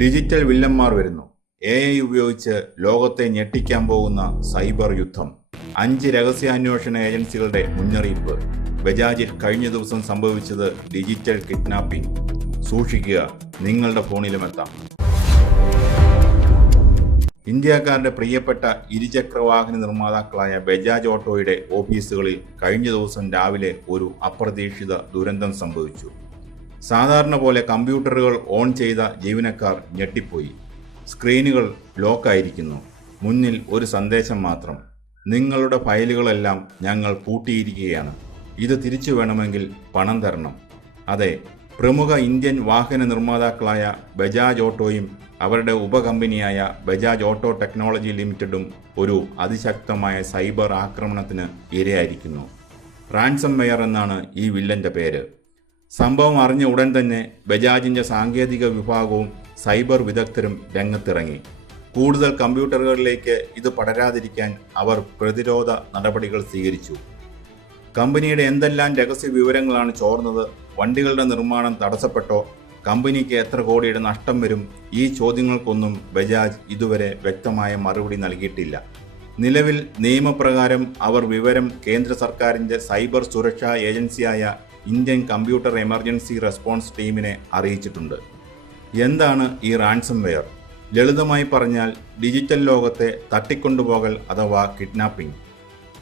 Digital വില്ലന്മാർ വരുന്നു. AI ഉപയോഗിച്ച് ലോകത്തെ ഞെട്ടിക്കാൻ പോകുന്ന സൈബർ യുദ്ധം. 5 രഹസ്യാന്വേഷണ ഏജൻസികളുടെ മുന്നറിയിപ്പ്. ബജാജിൽ കഴിഞ്ഞ ദിവസം സംഭവിച്ചത് ഡിജിറ്റൽ കിഡ്നാപ്പിംഗ്. സൂക്ഷിക്കുക, നിങ്ങളുടെ ഫോണിലുമെത്താം. ഇന്ത്യക്കാരുടെ പ്രിയപ്പെട്ട ഇരുചക്ര വാഹന നിർമ്മാതാക്കളായ ബജാജ് ഓട്ടോയുടെ ഓഫീസുകളിൽ കഴിഞ്ഞ ദിവസം രാവിലെ ഒരു അപ്രതീക്ഷിത ദുരന്തം സംഭവിച്ചു. സാധാരണ പോലെ കമ്പ്യൂട്ടറുകൾ ഓൺ ചെയ്ത ജീവനക്കാർ ഞെട്ടിപ്പോയി. സ്ക്രീനുകൾ ലോക്കായിരിക്കുന്നു. മുന്നിൽ ഒരു സന്ദേശം മാത്രം: നിങ്ങളുടെ ഫയലുകളെല്ലാം ഞങ്ങൾ പൂട്ടിയിരിക്കുകയാണ്. ഇത് തിരിച്ചു വേണമെങ്കിൽ പണം തരണം. അതെ, പ്രമുഖ ഇന്ത്യൻ വാഹന നിർമ്മാതാക്കളായ ബജാജ് ഓട്ടോയും അവരുടെ ഉപകമ്പനിയായ ബജാജ് ഓട്ടോ ടെക്നോളജി ലിമിറ്റഡും ഒരു അതിശക്തമായ സൈബർ ആക്രമണത്തിന് ഇരയായിരിക്കുന്നു. റാൻസംവെയർ എന്നാണ് ഈ വില്ലന്റെ പേര്. സംഭവം അറിഞ്ഞ ഉടൻ തന്നെ ബജാജിന്റെ സാങ്കേതിക വിഭാഗവും സൈബർ വിദഗ്ധരും രംഗത്തിറങ്ങി. കൂടുതൽ കമ്പ്യൂട്ടറുകളിലേക്ക് ഇത് പടരാതിരിക്കാൻ അവർ പ്രതിരോധ നടപടികൾ സ്വീകരിച്ചു. കമ്പനിയുടെ എന്തെല്ലാം രഹസ്യ വിവരങ്ങളാണ് ചോർന്നത്? വണ്ടികളുടെ നിർമ്മാണം തടസ്സപ്പെട്ടോ? കമ്പനിക്ക് എത്ര കോടിയുടെ നഷ്ടം വരും? ഈ ചോദ്യങ്ങൾക്കൊന്നും ബജാജ് ഇതുവരെ വ്യക്തമായ മറുപടി നൽകിയിട്ടില്ല. നിലവിൽ നിയമപ്രകാരം അവർ വിവരം കേന്ദ്ര സർക്കാരിൻ്റെ സൈബർ സുരക്ഷാ ഏജൻസിയായ ഇന്ത്യൻ കമ്പ്യൂട്ടർ എമർജൻസി റെസ്പോൺസ് ടീമിനെ അറിയിച്ചിട്ടുണ്ട്. എന്താണ് ഈ റാൻസംവെയർ? ലളിതമായി പറഞ്ഞാൽ ഡിജിറ്റൽ ലോകത്തെ തട്ടിക്കൊണ്ടുപോകൽ അഥവാ കിഡ്നാപ്പിംഗ്.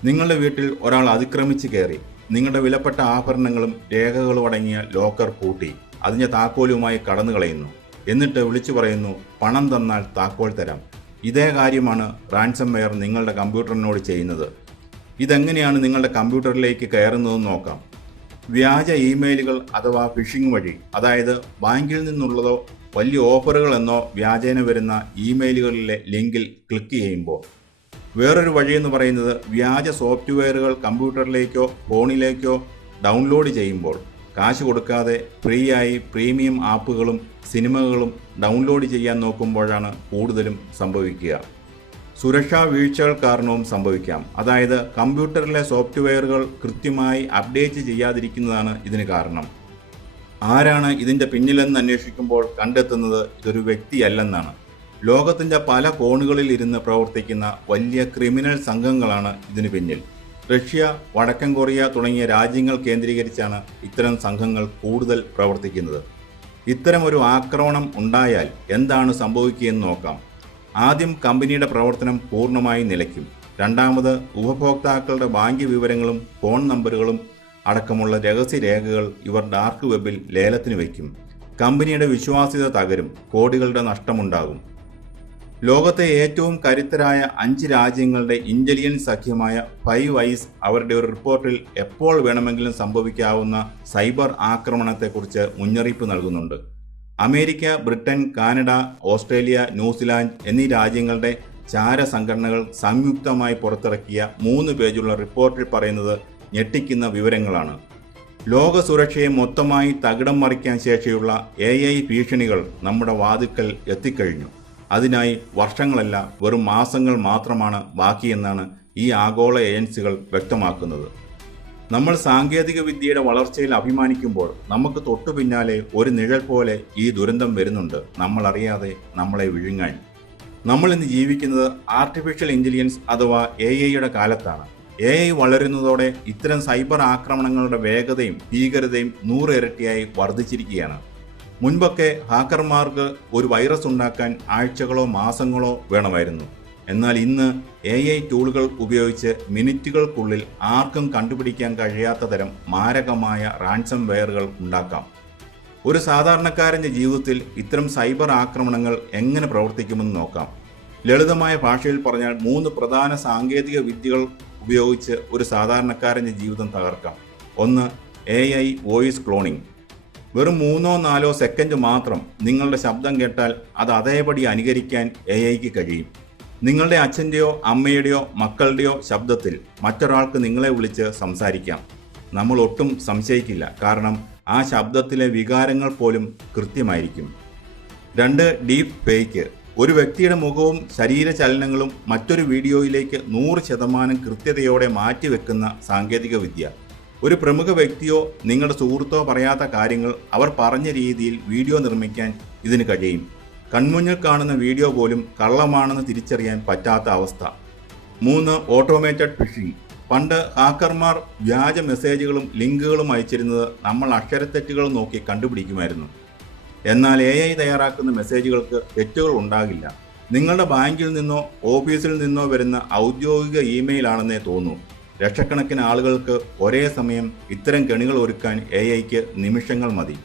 നിങ്ങളുടെ വീട്ടിൽ ഒരാൾ അതിക്രമിച്ച് കയറി നിങ്ങളുടെ വിലപ്പെട്ട ആഭരണങ്ങളും രേഖകളും അടങ്ങിയ ലോക്കർ പൂട്ടി അതിൻ്റെ താക്കോലുമായി കടന്നു കളയുന്നു. എന്നിട്ട് വിളിച്ചു പറയുന്നു, പണം തന്നാൽ താക്കോൽ തരാം. ഇതേ കാര്യമാണ് റാൻസംവെയർ നിങ്ങളുടെ കമ്പ്യൂട്ടറിനോട് ചെയ്യുന്നത്. ഇതെങ്ങനെയാണ് നിങ്ങളുടെ കമ്പ്യൂട്ടറിലേക്ക് കയറുന്നതെന്ന് നോക്കാം. വ്യാജ ഇമെയിലുകൾ അഥവാ ഫിഷിംഗ് വഴി, അതായത് ബാങ്കിൽ നിന്നുള്ളതോ വലിയ ഓഫറുകൾ എന്നോ വ്യാജേന വരുന്ന ഇമെയിലുകളിലെ ലിങ്കിൽ ക്ലിക്ക് ചെയ്യുമ്പോൾ. വേറൊരു വഴിയെന്ന് പറയുന്നത് വ്യാജ സോഫ്റ്റ്വെയറുകൾ കമ്പ്യൂട്ടറിലേക്കോ ഫോണിലേക്കോ ഡൗൺലോഡ് ചെയ്യുമ്പോൾ. കാശ് കൊടുക്കാതെ ഫ്രീ ആയി പ്രീമിയം ആപ്പുകളും സിനിമകളും ഡൗൺലോഡ് ചെയ്യാൻ നോക്കുമ്പോഴാണ് കൂടുതലും സംഭവിക്കുക. സുരക്ഷാ വീഴ്ചകൾ കാരണവും സംഭവിക്കാം. അതായത് കമ്പ്യൂട്ടറിലെ സോഫ്റ്റ്വെയറുകൾ കൃത്യമായി അപ്ഡേറ്റ് ചെയ്യാതിരിക്കുന്നതാണ് ഇതിന് കാരണം. ആരാണ് ഇതിൻ്റെ പിന്നിലെന്ന് അന്വേഷിക്കുമ്പോൾ കണ്ടെത്തുന്നത് ഇതൊരു വ്യക്തിയല്ലെന്നാണ്. ലോകത്തിൻ്റെ പല കോണുകളിൽ ഇരുന്ന് പ്രവർത്തിക്കുന്ന വലിയ ക്രിമിനൽ സംഘങ്ങളാണ് ഇതിന് പിന്നിൽ. റഷ്യ, വടക്കൻ കൊറിയ തുടങ്ങിയ രാജ്യങ്ങൾ കേന്ദ്രീകരിച്ചാണ് ഇത്തരം സംഘങ്ങൾ കൂടുതൽ പ്രവർത്തിക്കുന്നത്. ഇത്തരം ഒരു ആക്രമണം ഉണ്ടായാൽ എന്താണ് സംഭവിക്കുകയെന്ന് നോക്കാം. ആദ്യം കമ്പനിയുടെ പ്രവർത്തനം പൂർണ്ണമായി നിലയ്ക്കും. രണ്ടാമത് ഉപഭോക്താക്കളുടെ ബാങ്ക് വിവരങ്ങളും ഫോൺ നമ്പറുകളും അടക്കമുള്ള രഹസ്യരേഖകൾ ഇവർ ഡാർക്ക് വെബിൽ ലേലത്തിന് വയ്ക്കും. കമ്പനിയുടെ വിശ്വാസ്യത തകരും. കോടികളുടെ നഷ്ടമുണ്ടാകും. ലോകത്തെ ഏറ്റവും കരുത്തരായ 5 രാജ്യങ്ങളുടെ ഇന്റലിജൻസ് സഖ്യമായ 5 ഐസ് അവരുടെ ഒരു റിപ്പോർട്ടിൽ എപ്പോൾ വേണമെങ്കിലും സംഭവിക്കാവുന്ന സൈബർ ആക്രമണത്തെക്കുറിച്ച് മുന്നറിയിപ്പ് നൽകുന്നുണ്ട്. America, Britain, Canada, Australia, New Zealand എന്നീ രാജ്യങ്ങളുടെ ചാര സംഘടനകൾ സംയുക്തമായി പുറത്തിറക്കിയ 3 പേജുള്ള റിപ്പോർട്ടിൽ പറയുന്നത് ഞെട്ടിക്കുന്ന വിവരങ്ങളാണ്. ലോക സുരക്ഷയെ മൊത്തമായി തകിടം മറിക്കാൻ ശേഷിയുള്ള AI ഭീഷണികൾ നമ്മുടെ വാതിൽക്കൽ എത്തിക്കഴിഞ്ഞു. അതിനായി വർഷങ്ങളല്ല, വെറും മാസങ്ങൾ മാത്രമാണ് ബാക്കിയെന്നാണ് ഈ ആഗോള ഏജൻസികൾ വ്യക്തമാക്കുന്നത്. നമ്മൾ സാങ്കേതിക വിദ്യയുടെ വളർച്ചയിൽ അഭിമാനിക്കുമ്പോൾ നമുക്ക് തൊട്ടു പിന്നാലെ ഒരു നിഴൽ പോലെ ഈ ദുരന്തം വരുന്നുണ്ട്, നമ്മളറിയാതെ നമ്മളെ വിഴുങ്ങാൻ. നമ്മൾ ഇന്ന് ജീവിക്കുന്നത് ആർട്ടിഫിഷ്യൽ ഇൻ്റലിജൻസ് അഥവാ AI കാലത്താണ്. AI വളരുന്നതോടെ ഇത്തരം സൈബർ ആക്രമണങ്ങളുടെ വേഗതയും ഭീകരതയും 100 ഇരട്ടിയായി വർദ്ധിച്ചിരിക്കുകയാണ്. മുൻപൊക്കെ ഹാക്കർമാർക്ക് ഒരു വൈറസ് ഉണ്ടാക്കാൻ ആഴ്ചകളോ മാസങ്ങളോ വേണമായിരുന്നു. എന്നാൽ ഇന്ന് AI ടൂളുകൾ ഉപയോഗിച്ച് മിനിറ്റുകൾക്കുള്ളിൽ ആർക്കും കണ്ടുപിടിക്കാൻ കഴിയാത്ത തരം മാരകമായ റാൻസംവെയറുകൾ ഉണ്ടാക്കാം. ഒരു സാധാരണക്കാരൻ്റെ ജീവിതത്തിൽ ഇത്തരം സൈബർ ആക്രമണങ്ങൾ എങ്ങനെ പ്രവർത്തിക്കുമെന്ന് നോക്കാം. ലളിതമായ ഭാഷയിൽ പറഞ്ഞാൽ 3 പ്രധാന സാങ്കേതിക വിദ്യകൾ ഉപയോഗിച്ച് ഒരു സാധാരണക്കാരൻ്റെ ജീവിതം തകർക്കാം. ഒന്ന്, AI വോയിസ് ക്ലോണിംഗ്. വെറും 3-4 സെക്കൻഡ് മാത്രം നിങ്ങളുടെ ശബ്ദം കേട്ടാൽ അത് അതേപടി അനുകരിക്കാൻ AIക്ക് കഴിയും. നിങ്ങളുടെ അച്ഛൻ്റെയോ അമ്മയുടെയോ മക്കളുടെയോ ശബ്ദത്തിൽ മറ്റൊരാൾക്ക് നിങ്ങളെ വിളിച്ച് സംസാരിക്കാം. നമ്മൾ ഒട്ടും സംശയിക്കില്ല, കാരണം ആ ശബ്ദത്തിലെ വികാരങ്ങൾ പോലും കൃത്യമായിരിക്കും. 2, ഡീപ്പ് ഫേക്ക്. ഒരു വ്യക്തിയുടെ മുഖവും ശരീരചലനങ്ങളും മറ്റൊരു വീഡിയോയിലേക്ക് 100% കൃത്യതയോടെ മാറ്റിവെക്കുന്ന സാങ്കേതിക വിദ്യ. ഒരു പ്രമുഖ വ്യക്തിയോ നിങ്ങളുടെ സുഹൃത്തോ പറയാത്ത കാര്യങ്ങൾ അവർ പറഞ്ഞ രീതിയിൽ വീഡിയോ നിർമ്മിക്കാൻ ഇതിന് കഴിയും. കൺമുന്നിൽ കാണുന്ന വീഡിയോ പോലും കള്ളമാണെന്ന് തിരിച്ചറിയാൻ പറ്റാത്ത അവസ്ഥ. 3. Automated phishing. പണ്ട് ഹാക്കർമാർ വ്യാജ മെസ്സേജുകളും ലിങ്കുകളും അയച്ചിരുന്നത് നമ്മൾ അക്ഷരത്തെറ്റുകൾ നോക്കി കണ്ടുപിടിക്കുമായിരുന്നു. എന്നാൽ AI തയ്യാറാക്കുന്ന മെസ്സേജുകൾക്ക് തെറ്റുകൾ ഉണ്ടാകില്ല. നിങ്ങളുടെ ബാങ്കിൽ നിന്നോ ഓഫീസിൽ നിന്നോ വരുന്ന ഔദ്യോഗിക ഇമെയിൽ ആണെന്നേ തോന്നൂ. ലക്ഷക്കണക്കിന് ആളുകൾക്ക് ഒരേ സമയം ഇത്തരം കെണികൾ ഒരുക്കാൻ AIക്ക് നിമിഷങ്ങൾ മതി.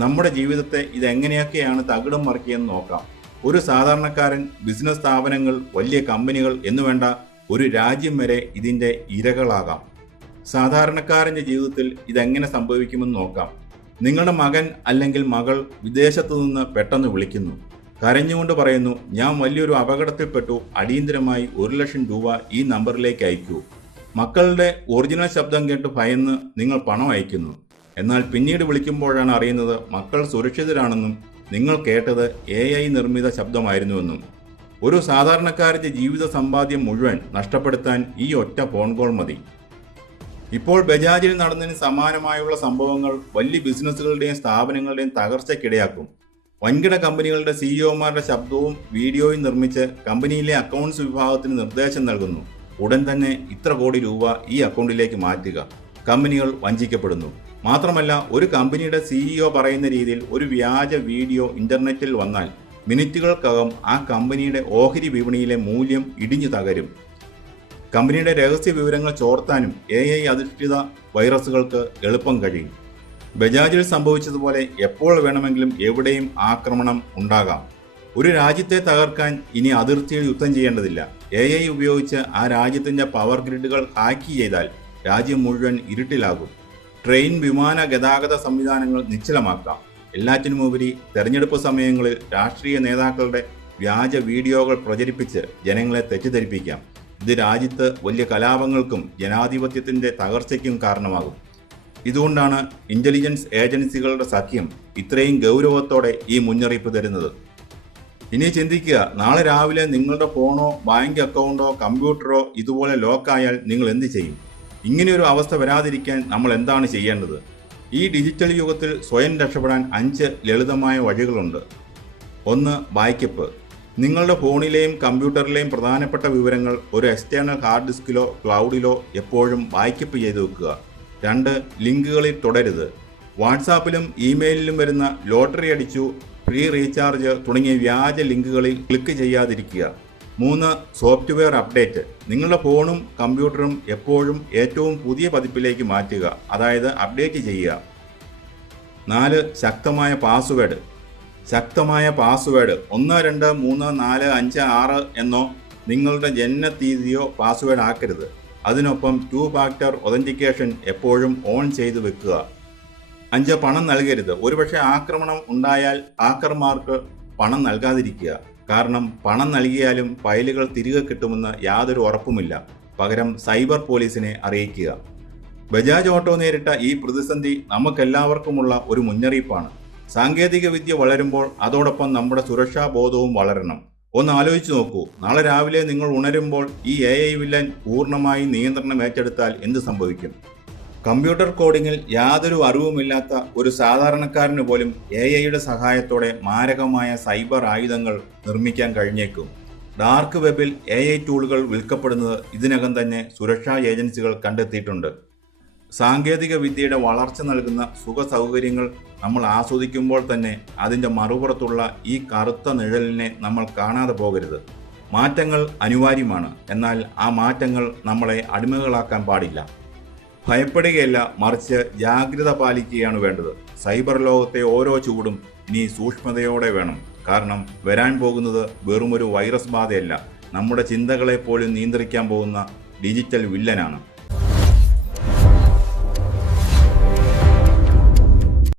നമ്മുടെ ജീവിതത്തെ ഇതെങ്ങനെയൊക്കെയാണ് തകിടം മറിക്കിയെന്ന് നോക്കാം. ഒരു സാധാരണക്കാരൻ, ബിസിനസ് സ്ഥാപനങ്ങൾ, വലിയ കമ്പനികൾ എന്നുവേണ്ട ഒരു രാജ്യം വരെ ഇതിൻ്റെ ഇരകളാകാം. സാധാരണക്കാരൻ്റെ ജീവിതത്തിൽ ഇതെങ്ങനെ സംഭവിക്കുമെന്ന് നോക്കാം. നിങ്ങളുടെ മകൻ അല്ലെങ്കിൽ മകൾ വിദേശത്തു നിന്ന് പെട്ടെന്ന് വിളിക്കുന്നു. കരഞ്ഞുകൊണ്ട് പറയുന്നു, ഞാൻ വലിയൊരു അപകടത്തിൽപ്പെട്ടു, അടിയന്തരമായി 1,00,000 രൂപ ഈ നമ്പറിലേക്ക് അയക്കൂ. മക്കളുടെ ഒറിജിനൽ ശബ്ദം കേട്ട് ഭയന്ന് നിങ്ങൾ പണം അയക്കുന്നു. എന്നാൽ പിന്നീട് വിളിക്കുമ്പോഴാണ് അറിയുന്നത് മക്കൾ സുരക്ഷിതരാണെന്നും നിങ്ങൾ കേട്ടത് AI നിർമ്മിത ശബ്ദമായിരുന്നുവെന്നും. ഒരു സാധാരണക്കാരൻ്റെ ജീവിത സമ്പാദ്യം മുഴുവൻ നഷ്ടപ്പെടുത്താൻ ഈ ഒറ്റ ഫോൺ കോൾ മതി. ഇപ്പോൾ ബജാജിൽ നടന്നതിന് സമാനമായുള്ള സംഭവങ്ങൾ വലിയ ബിസിനസ്സുകളുടെയും സ്ഥാപനങ്ങളുടെയും തകർച്ചയ്ക്കിടയാക്കും. വൻകിട കമ്പനികളുടെ CEOമാരുടെ ശബ്ദവും വീഡിയോയും നിർമ്മിച്ച് കമ്പനിയിലെ അക്കൗണ്ട്സ് വിഭാഗത്തിന് നിർദ്ദേശം നൽകുന്നു. ഉടൻ തന്നെ ഇത്ര കോടി രൂപ ഈ അക്കൗണ്ടിലേക്ക് മാറ്റുക. കമ്പനികൾ വഞ്ചിക്കപ്പെടുന്നു. മാത്രമല്ല, ഒരു കമ്പനിയുടെ CEO പറയുന്ന രീതിയിൽ ഒരു വ്യാജ വീഡിയോ ഇന്റർനെറ്റിൽ വന്നാൽ മിനിറ്റുകൾക്കകം ആ കമ്പനിയുടെ ഓഹരി വിപണിയിലെ മൂല്യം ഇടിഞ്ഞു തകരും. കമ്പനിയുടെ രഹസ്യ വിവരങ്ങൾ ചോർത്താനും AI അധിഷ്ഠിത വൈറസുകൾക്ക് എളുപ്പം കഴിയും. ബജാജിൽ സംഭവിച്ചതുപോലെ എപ്പോൾ വേണമെങ്കിലും എവിടെയും ആക്രമണം ഉണ്ടാകാം. ഒരു രാജ്യത്തെ തകർക്കാൻ ഇനി അതിർത്തിയിൽ യുദ്ധം ചെയ്യേണ്ടതില്ല. AI ഉപയോഗിച്ച് ആ രാജ്യത്തിൻ്റെ പവർ ഗ്രിഡുകൾ ഹാക്ക് ചെയ്താൽ രാജ്യം മുഴുവൻ ഇരുട്ടിലാകും. ട്രെയിൻ, വിമാന ഗതാഗത സംവിധാനങ്ങൾ നിശ്ചലമാക്കാം. എല്ലാറ്റിനുമുപരി തെരഞ്ഞെടുപ്പ് സമയങ്ങളിൽ രാഷ്ട്രീയ നേതാക്കളുടെ വ്യാജ വീഡിയോകൾ പ്രചരിപ്പിച്ച് ജനങ്ങളെ തെറ്റിദ്ധരിപ്പിക്കാം. ഇത് രാജ്യത്ത് വലിയ കലാപങ്ങൾക്കും ജനാധിപത്യത്തിൻ്റെ തകർച്ചയ്ക്കും കാരണമാകും. ഇതുകൊണ്ടാണ് ഇന്റലിജൻസ് ഏജൻസികളുടെ സഖ്യം ഇത്രയും ഗൗരവത്തോടെ ഈ മുന്നറിയിപ്പ് തരുന്നത്. ഇനി ചിന്തിക്കുക, നാളെ രാവിലെ നിങ്ങളുടെ ഫോണോ ബാങ്ക് അക്കൗണ്ടോ കമ്പ്യൂട്ടറോ ഇതുപോലെ ലോക്കായാൽ നിങ്ങൾ എന്ത് ചെയ്യും? ഇങ്ങനെയൊരു അവസ്ഥ വരാതിരിക്കാൻ നമ്മൾ എന്താണ് ചെയ്യേണ്ടത്? ഈ ഡിജിറ്റൽ യുഗത്തിൽ സ്വയം രക്ഷപ്പെടാൻ 5 ലളിതമായ വഴികളുണ്ട്. 1. ബാക്കപ്പ്. നിങ്ങളുടെ ഫോണിലെയും കമ്പ്യൂട്ടറിലെയും പ്രധാനപ്പെട്ട വിവരങ്ങൾ ഒരു എക്സ്റ്റേണൽ ഹാർഡ് ഡിസ്കിലോ ക്ലൗഡിലോ എപ്പോഴും ബാക്കപ്പ് ചെയ്ത് വെക്കുക. 2. ലിങ്കുകളിൽ തുടരുത്. വാട്സാപ്പിലും ഇമെയിലിലും വരുന്ന ലോട്ടറി അടിച്ചു, ഫ്രീ റീചാർജ് തുടങ്ങിയ വ്യാജ ലിങ്കുകളിൽ ക്ലിക്ക് ചെയ്യാതിരിക്കുക. 3. Software update. നിങ്ങളുടെ ഫോണും കമ്പ്യൂട്ടറും എപ്പോഴും ഏറ്റവും പുതിയ പതിപ്പിലേക്ക് മാറ്റുക, അതായത് അപ്ഡേറ്റ് ചെയ്യുക. 4. ശക്തമായ പാസ്വേഡ്. 1, 2, 3, 4, 5, 6 എന്നോ നിങ്ങളുടെ ജനനത്തീയതിയോ പാസ്വേഡ് ആക്കരുത്. അതിനൊപ്പം 2 ഫാക്ടർ ഒതന്റിക്കേഷൻ എപ്പോഴും ഓൺ ചെയ്തു വെക്കുക. 5. പണം നൽകരുത്. ഒരുപക്ഷെ ആക്രമണം ഉണ്ടായാൽ ഹാക്കർമാർക്ക് പണം നൽകാതിരിക്കുക. കാരണം പണം നൽകിയാലും ഫയലുകൾ തിരികെ കിട്ടുമെന്ന് യാതൊരു ഉറപ്പുമില്ല. പകരം സൈബർ പോലീസിനെ അറിയിക്കുക. ബജാജ് ഓട്ടോ നേരിട്ട ഈ പ്രതിസന്ധി നമുക്കെല്ലാവർക്കുമുള്ള ഒരു മുന്നറിയിപ്പാണ്. സാങ്കേതിക വിദ്യ വളരുമ്പോൾ അതോടൊപ്പം നമ്മുടെ സുരക്ഷാ ബോധവും വളരണം. ഒന്ന് ആലോചിച്ച് നോക്കൂ, നാളെ രാവിലെ നിങ്ങൾ ഉണരുമ്പോൾ ഈ AI വില്ലൻ പൂർണ്ണമായി നിയന്ത്രണം ഏറ്റെടുത്താൽ എന്ത് സംഭവിക്കും? കമ്പ്യൂട്ടർ കോഡിങ്ങിൽ യാതൊരു അറിവുമില്ലാത്ത ഒരു സാധാരണക്കാരന് പോലും AIയുടെ സഹായത്തോടെ മാരകമായ സൈബർ ആയുധങ്ങൾ നിർമ്മിക്കാൻ കഴിഞ്ഞേക്കും. ഡാർക്ക് വെബിൽ AI ടൂളുകൾ വിൽക്കപ്പെടുന്നത് ഇതിനകം തന്നെ സുരക്ഷാ ഏജൻസികൾ കണ്ടെത്തിയിട്ടുണ്ട്. സാങ്കേതിക വിദ്യയുടെ വളർച്ച നൽകുന്ന സുഖ സൗകര്യങ്ങൾ നമ്മൾ ആസ്വദിക്കുമ്പോൾ തന്നെ അതിൻ്റെ മറുപുറത്തുള്ള ഈ കറുത്ത നിഴലിനെ നമ്മൾ കാണാതെ പോകരുത്. മാറ്റങ്ങൾ അനിവാര്യമാണ്, എന്നാൽ ആ മാറ്റങ്ങൾ നമ്മളെ അടിമകളാക്കാൻ പാടില്ല. ഭയപ്പെടുകയല്ല, മറിച്ച് ജാഗ്രത പാലിക്കുകയാണ് വേണ്ടത്. സൈബർ ലോകത്തെ ഓരോ ചൂടും ഇനി സൂക്ഷ്മതയോടെ വേണം. കാരണം വരാൻ പോകുന്നത് വെറുമൊരു വൈറസ് ബാധയല്ല, നമ്മുടെ ചിന്തകളെ പോലും നിയന്ത്രിക്കാൻ പോകുന്ന ഡിജിറ്റൽ വില്ലനാണ്.